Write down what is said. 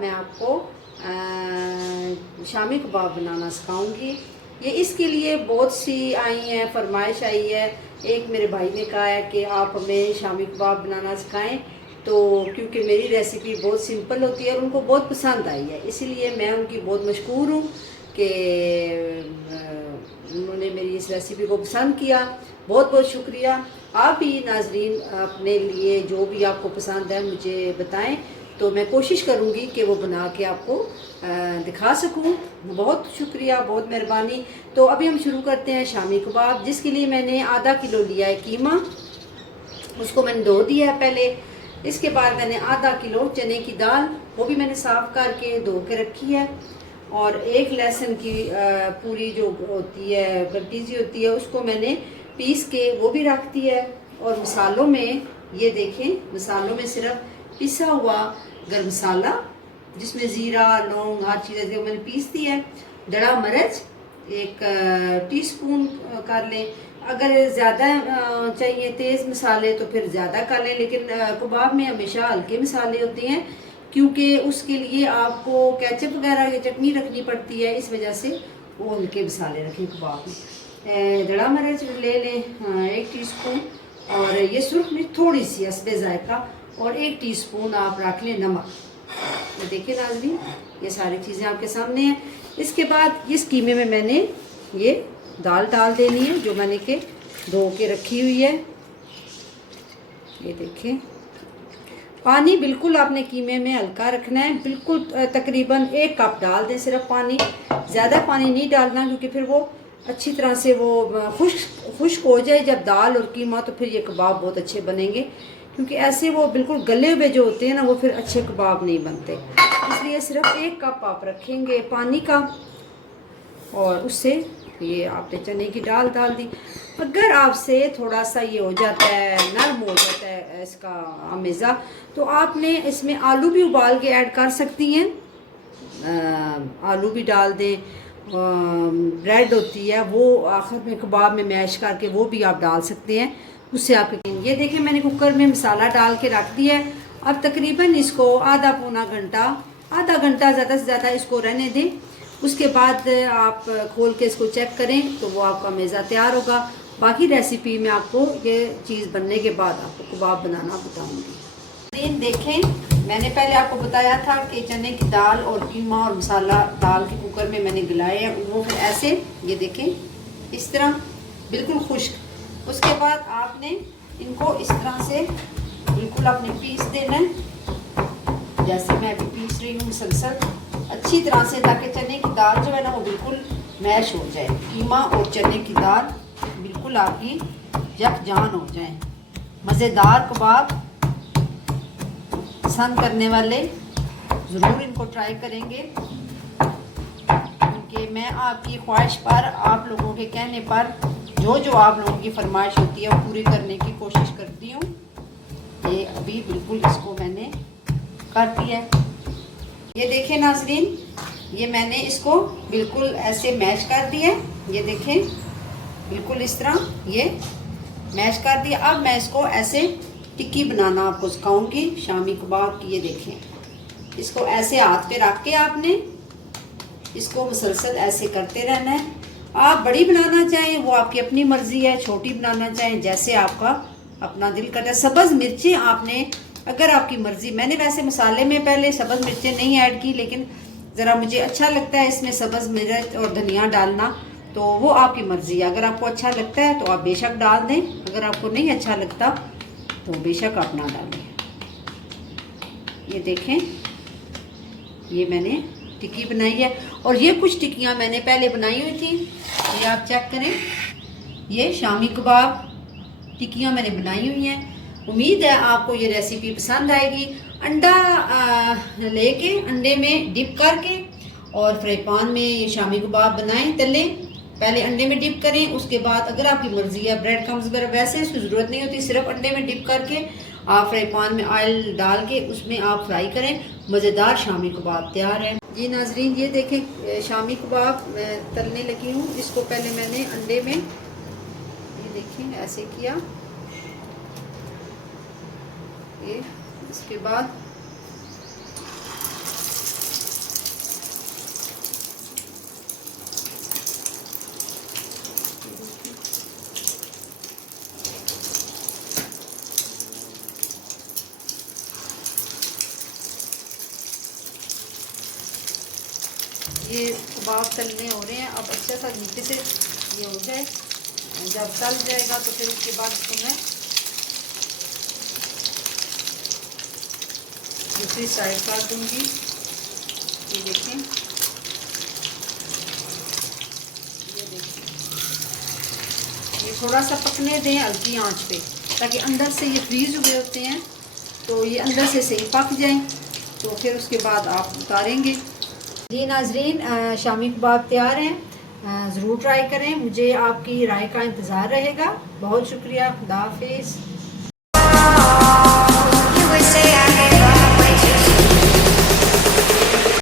मैं आपको शामी कबाब बनाना सिखाऊंगी। ये इसके लिए बहुत सी आई हैं, फरमाइश आई है। एक मेरे भाई ने कहा है कि आप हमें शामी कबाब बनाना सिखाएं, तो क्योंकि मेरी रेसिपी बहुत सिंपल होती है और उनको बहुत पसंद आई है, इसीलिए मैं उनकी बहुत मशहूर हूँ कि उन्होंने मेरी इस रेसिपी को पसंद किया। बहुत बहुत शुक्रिया। आप भी नाजरीन अपने लिए जो भी आपको पसंद है मुझे बताएं, तो मैं कोशिश करूंगी कि वो बना के आपको दिखा सकूं। बहुत शुक्रिया, बहुत मेहरबानी। तो अभी हम शुरू करते हैं शामी कबाब, जिसके लिए मैंने आधा किलो लिया है कीमा। उसको मैंने धो दिया है पहले। इसके बाद मैंने आधा किलो चने की दाल, वो भी मैंने साफ़ करके धो के रखी है। और एक लहसुन की पूरी जो होती है, गड्डी सी होती है, उसको मैंने पीस के वो भी रख दी है। और मसालों में ये देखें, मसालों में सिर्फ पिसा हुआ गरम मसाला, जिसमें ज़ीरा, लौंग, हर चीज़ें जो मैंने पीस दी है। दड़ा मिर्च 1 टीस्पून कर लें। अगर ज़्यादा चाहिए तेज़ मसाले तो फिर ज़्यादा कर लें, लेकिन कबाब में हमेशा हल्के मसाले होते हैं, क्योंकि उसके लिए आपको केचप वगैरह या चटनी रखनी पड़ती है, इस वजह से वो हल्के मसाले रखें कबाब में। दड़ा मिर्च ले लें 1 टीस्पून, और ये सुर्ख मिर्च थोड़ी सी हस्बे जायका, और 1 टीस्पून आप रख लें नमक। तो देखिए नाज़रीन, ये सारी चीज़ें आपके सामने हैं। इसके बाद इस कीमे में मैंने ये दाल डाल देनी है, जो मैंने के धो के रखी हुई है। ये देखें, पानी बिल्कुल आपने कीमे में हल्का रखना है, बिल्कुल तकरीबन 1 कप डाल दें सिर्फ पानी। ज़्यादा पानी नहीं डालना, क्योंकि फिर वो अच्छी तरह से वो खुश्क हो जाए जब दाल और कीमा, तो फिर ये कबाब बहुत अच्छे बनेंगे। क्योंकि ऐसे वो बिल्कुल गले हुए जो होते हैं ना, वो फिर अच्छे कबाब नहीं बनते। इसलिए सिर्फ 1 कप आप रखेंगे पानी का, और उससे ये आपने चने की दाल डाल दी। अगर आपसे थोड़ा सा ये हो जाता है, नरम हो जाता है इसका अमेज़ा, तो आपने इसमें आलू भी उबाल के ऐड कर सकती हैं। आलू भी डाल दें। ब्रेड होती है वो आखिर में कबाब में मैश करके वो भी आप डाल सकते हैं, उससे आपके। ये देखें, मैंने कुकर में मसाला डाल के रख दिया है। अब तकरीबन इसको आधा पौना घंटा, आधा घंटा ज़्यादा से ज़्यादा इसको रहने दें। उसके बाद आप खोल के इसको चेक करें तो वो आपका मेज़ा तैयार होगा। बाकी रेसिपी में आपको ये चीज़ बनने के बाद आपको कबाब बनाना बताऊंगी। देखें, मैंने पहले आपको बताया था कि चने की दाल और कीमा और मसाला डाल के कुकर में मैंने गलाए हैं, वो फिर ऐसे ये देखें इस तरह बिल्कुल खुश्क। उसके बाद आपने इनको इस तरह से बिल्कुल आपने पीस देना है, जैसे मैं अभी पीस रही हूँ मुसलसल अच्छी तरह से, ताकि चने की दाल जो है ना वो बिल्कुल मैश हो जाए। कीमा और चने की दाल बिल्कुल आपकी यकजान हो जाए। मज़ेदार कबाब पसंद करने वाले ज़रूर इनको ट्राई करेंगे, क्योंकि मैं आपकी ख्वाहिश पर, आप लोगों के कहने पर जो जो आप लोगों की फरमाइश होती है वो पूरी करने की कोशिश करती हूँ। ये अभी बिल्कुल इसको मैंने कर दिया है। ये देखें नाज़रीन, ये मैंने इसको बिल्कुल ऐसे मैश कर दिया। ये देखें बिल्कुल इस तरह ये मैश कर दिया। अब मैं इसको ऐसे टिक्की बनाना आपको सिखाऊंगी शामी कबाब की। ये देखें, इसको ऐसे हाथ पे रख के आपने इसको मुसलसल ऐसे करते रहना है। आप बड़ी बनाना चाहें वो आपकी अपनी मर्जी है, छोटी बनाना चाहें जैसे आपका अपना दिल करता है। सब्ज़ मिर्चें आपने, अगर आपकी मर्जी, मैंने वैसे मसाले में पहले सब्ज़ मिर्चें नहीं ऐड की, लेकिन ज़रा मुझे अच्छा लगता है इसमें सब्ज़ मिर्च और धनिया डालना, तो वो आपकी मर्जी है। अगर आपको अच्छा लगता है तो आप बेशक डाल दें, अगर आपको नहीं अच्छा लगता तो बेशक आप ना डालें। ये देखें, ये मैंने टिक्की बनाई है, और ये कुछ टिक्कियाँ मैंने पहले बनाई हुई थी, ये आप चेक करें। ये शामी कबाब टिक्कियाँ मैंने बनाई हुई हैं। उम्मीद है आपको ये रेसिपी पसंद आएगी। अंडा लेके अंडे में डिप करके और फ्राई पैन में ये शामी कबाब बनाएं, तलें। पहले अंडे में डिप करें, उसके बाद अगर आपकी मर्जी है ब्रेड क्रम्स वगैरह, वैसे इसकी ज़रूरत नहीं होती, सिर्फ अंडे में डिप करके आप फ्राई पैन में ऑयल डाल के उसमें आप फ्राई करें। मज़ेदार शामी कबाब तैयार है। जी नाजरीन, ये देखें शामी कबाब मैं तलने लगी हूँ। इसको पहले मैंने अंडे में, ये देखें ऐसे किया, ये इसके बाद कबाब तलने हो रहे हैं। अब अच्छा सा नीचे से ये हो जाए, जब तल जाएगा तो फिर उसके बाद इसको मैं दूसरी साइड कर दूंगी। ये देखें, ये थोड़ा सा पकने दें हल्की आंच पे, ताकि अंदर से ये फ्रीज हुए होते हैं तो ये अंदर से सही पक जाएं, तो फिर उसके बाद आप उतारेंगे। जी नाजरीन, शामी कबाब तैयार हैं, ज़रूर ट्राई करें। मुझे आपकी राय का इंतज़ार रहेगा। बहुत शुक्रिया, खुदा हाफिज़।